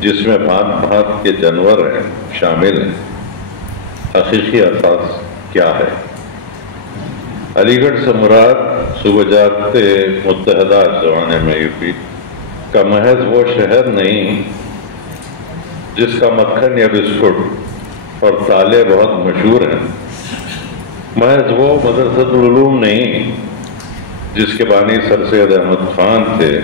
جس میں بھانت بھانت کے جانور ہیں شامل ہیں، حقیقی اساس کیا ہے؟ علی گڑھ سے مراد صوبہ جات متحدہ زمانے میں یو پی کا محض وہ شہر نہیں جس کا مکھن یا بسکٹ اور تالے بہت مشہور ہیں، محض وہ مدرسۃ العلوم نہیں جس کے بانی سر سید احمد خان تھے،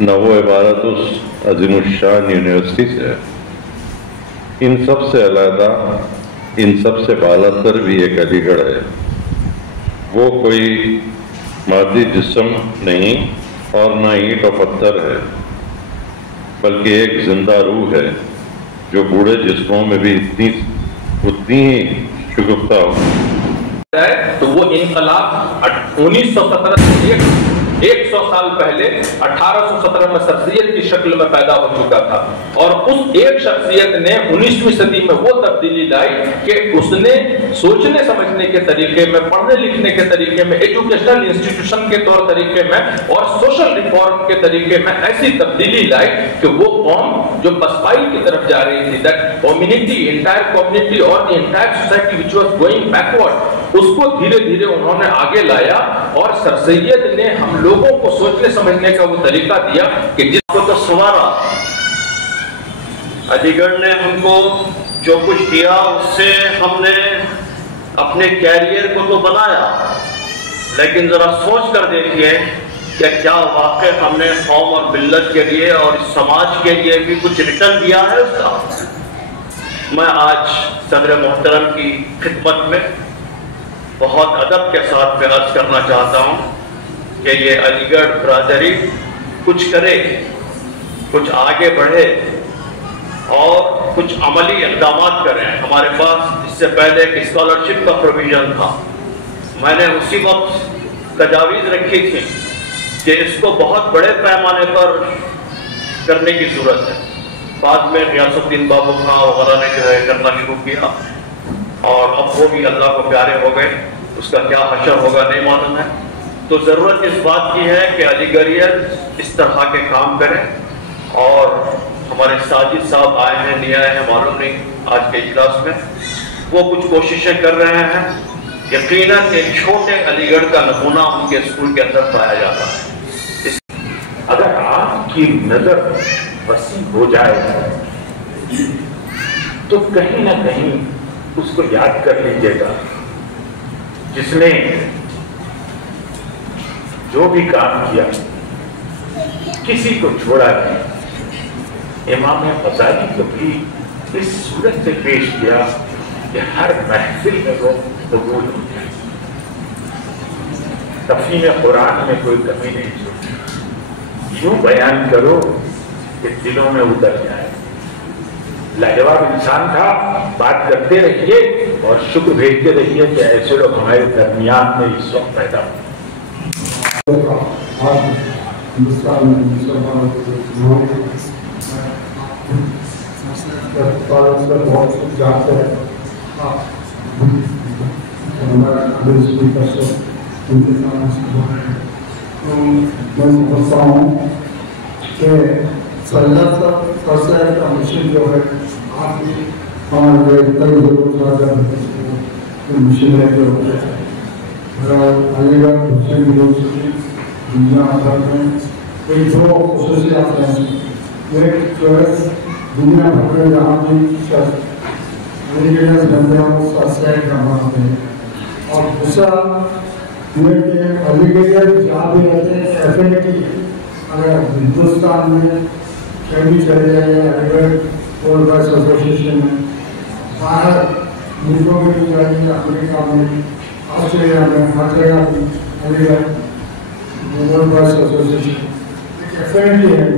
نہ وہ عبارت اس عظیم الشان یونیورسٹی سے، ان سب سے علیحدہ، ان سب سے بالا تر بھی ایک علی گڑھ ہے۔ وہ کوئی مادی جسم نہیں اور نہ اینٹ و پتھر ہے، بلکہ ایک زندہ روح ہے جو بوڑھے جسموں میں بھی اتنی ہی شگفتہ ہو۔ تو وہ انقلاب 1917 سے 100 سال پہلے 1817 میں شخصیت کی شکل میں پیدا ہو چکا تھا، اور اس ایک شخصیت نے 19ویں صدی میں وہ تبدیلی لائی کہ اس نے سوچنے سمجھنے کے طریقے میں، پڑھنے لکھنے کے طریقے میں، ایجوکیشنل انسٹیٹیوشن کے طور طریقے میں اور سوشل ریفارم کے طریقے میں ایسی تبدیلی لائی کہ وہ قوم جو پسپائی کی طرف جا رہی تھی، that community, entire community or the entire society which was going backward، اس کو دھیرے دھیرے انہوں نے آگے لایا، اور سر سید نے ہم لوگوں کو سوچنے سمجھنے کا وہ طریقہ دیا کہ جس کو تو سوارا علی گڑھ نے ہم کو جو کچھ دیا اس سے ہم نے اپنے کیریئر کو تو بنایا، لیکن ذرا سوچ کر دیکھیے کہ کیا واقع ہم نے قوم اور ملت کے لیے اور اس سماج کے لیے بھی کچھ ریٹرن دیا ہے اس کا۔ میں آج صدر محترم کی خدمت میں بہت ادب کے ساتھ میں عرض کرنا چاہتا ہوں کہ یہ علی گڑھ برادری کچھ کرے، کچھ آگے بڑھے اور کچھ عملی اقدامات کریں۔ ہمارے پاس اس سے پہلے ایک اسکالرشپ کا پروویژن تھا، میں نے اسی وقت تجاویز رکھی تھی کہ اس کو بہت بڑے پیمانے پر کرنے کی ضرورت ہے۔ بعد میں غیاث الدین بابو خان وغیرہ نے جو ہے کرنا شروع کیا، اور اب وہ بھی اللہ کو پیارے ہو گئے، اس کا کیا حشر ہوگا نہیں معلوم ہے۔ تو ضرورت اس بات کی ہے کہ علی گڑھیت اس طرح کے کام کریں، اور ہمارے ساجد صاحب آئے ہیں نہیں آئے ہیں معلوم نہیں آج کے اجلاس میں، وہ کچھ کوششیں کر رہے ہیں۔ یقیناً ایک چھوٹے علی گڑھ کا نمونہ ان کے اسکول کے اندر پایا جاتا ہے۔ اگر آپ کی نظر وسیع ہو جائے تو کہیں نہ کہیں اس کو یاد کر لیجیے گا، جس نے جو بھی کام کیا کسی کو چھوڑا نہیں۔ امام غزالی کو بھی اس صورت سے پیش کیا کہ ہر محفل میں وہ قبول ہو جائے، تفہیم قرآن میں کوئی کمی نہیں چھوڑی، یوں بیان کرو کہ دلوں میں اتر جائے۔ لاجواب انسان تھا، بات کرتے رہیے اور شکر بھیجتے رہیے کہ ایسے لوگ ہمارے درمیان میں اس وقت پیدا ہو۔ ہندوستان میں مسلمانوں کو بہت کچھ جانتے ہیں، میں سمجھتا ہوں کہ سیاست فیصلہ کا مشن جو ہے آپ کی ہمارے کئی ضرورت مشن ہے جو علی گڑھ مسلم یونیورسٹی دنیا بھر میں ایک دو خصوصیات ہیں۔ ایک جو ہے دنیا بھر میں جہاں بھی علی گڑھ بندے ہیں فیصلہ کا بناتے ہیں، اور دوسرا یہ کہ علی گڑھ جہاں بھی رہتے ہیں ڈیفینیٹلی اگر ہندوستان میں کہیں بھی چلے جائیں علی گڑھ ورلڈ پریس ایسوسیشن میں، باہر ملکوں میں بھی جائیں، امریکہ میں، آسٹریلیا میں، ہر جگہ بھی علی گڑھ ورلڈ پریس ایسوسیشن ایک افینٹی ہے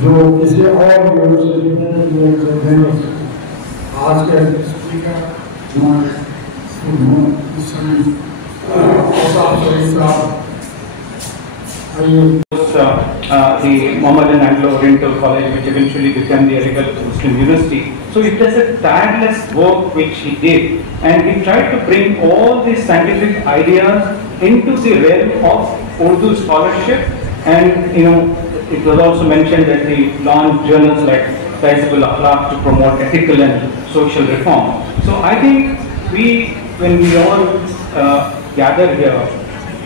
جو کسی اور یونیورسٹی میں نہیں ہو سکتا۔ آج کے اسپیکر ہمارے the Mohammedan Anglo-Oriental College, which eventually became the Aligarh Muslim University. So it was a tireless work which he did, and he tried to bring all these scientific ideas into the realm of Urdu scholarship. And it was also mentioned that he launched journals like sizable akhlaq to promote ethical and social reform. So I think when we all gather here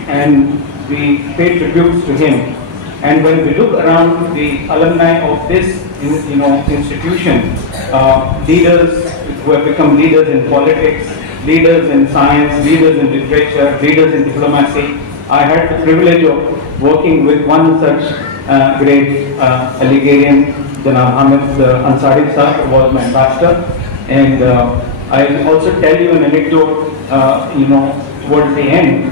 and we pay tributes to him, and when we look around the alumni of this institution, leaders who have become leaders in politics, leaders in science, leaders in literature, leaders in diplomacy. I had the privilege of working with one such great Algerian, Janab Hamid Ansari Sir, was my ambassador. And I'll also tell you an anecdote, towards the end.